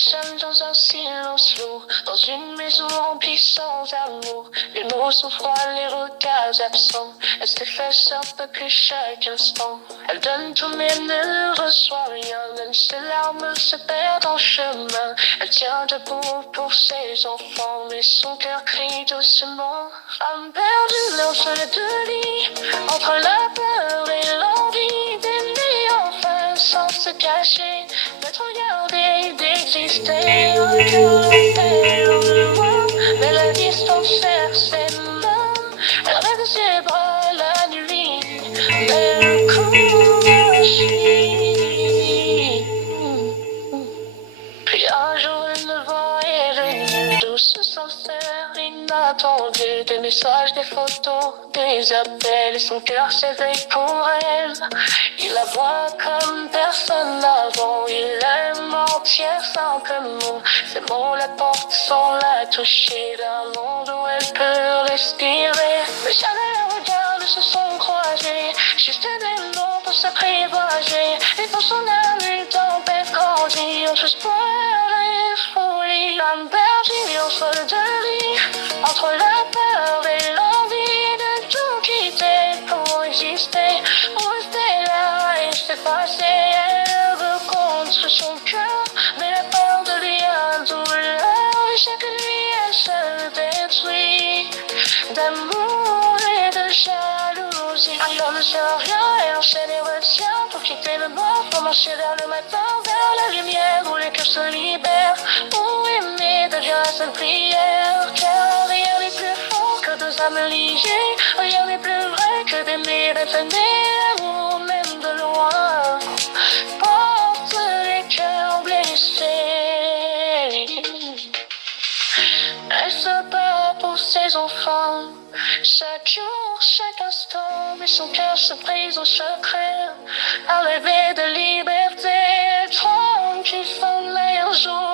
seule dans un silence lourd, dans une maison remplie sans amour. Les mots sont froids, les regards absents. Elle s'efface un peu plus chaque instant. Elle donne tout mais ne reçoit rien. Même ses larmes se perdent en chemin. Elle tient debout pour ses enfants, mais son cœur crie doucement. Femme perdue, lance-le de lit, entre la peur et l'envie d'aimer enfin sans se cacher, d'être regardée, d'exister. Un cœur l'appelle loin, mais la distance serre ses mains. Elle rêve de ses bras la nuit, mais le courage fuit. Puis un jour une voix est venue, douce, sincère, inattendue. Des messages, des photos, des appels, et son cœur s'éveille pour elle. Il la voit comme personne avant, il l'aime entière simplement. Ces mots la portent sans la toucher, d'un monde où elle peut respirer. Mais jamais leurs regards ne se sont croisés, juste des mots pour s'apprivoiser. Et dans son âme une tempête grandit, entre espoir et folie. L'âme perdue entre deux lits, entre la peur et l'envie de tout quitter pour exister, pour rester là et s'effacer. Elle veut contre son cœur, mais la peur devient douleur. Et chaque nuit elle se détruit d'amour et de jalousie. Alors ne sert à rien, elle enchaîne et retient pour quitter le bord, pour marcher vers le matin, vers la lumière où les cœurs se libèrent. Pour aimer devient la seule prière, car rien n'est plus fort que deux âmes liées. Rien n'est plus vrai que d'aimer, d'être aimé. L'amour même de loin porte les cœurs blessés. Elle se bat pour ses enfants, chaque jour, chaque instant, mais son cœur se brise au secret. Un rêver de liberté, tranquille, sommeil un jour.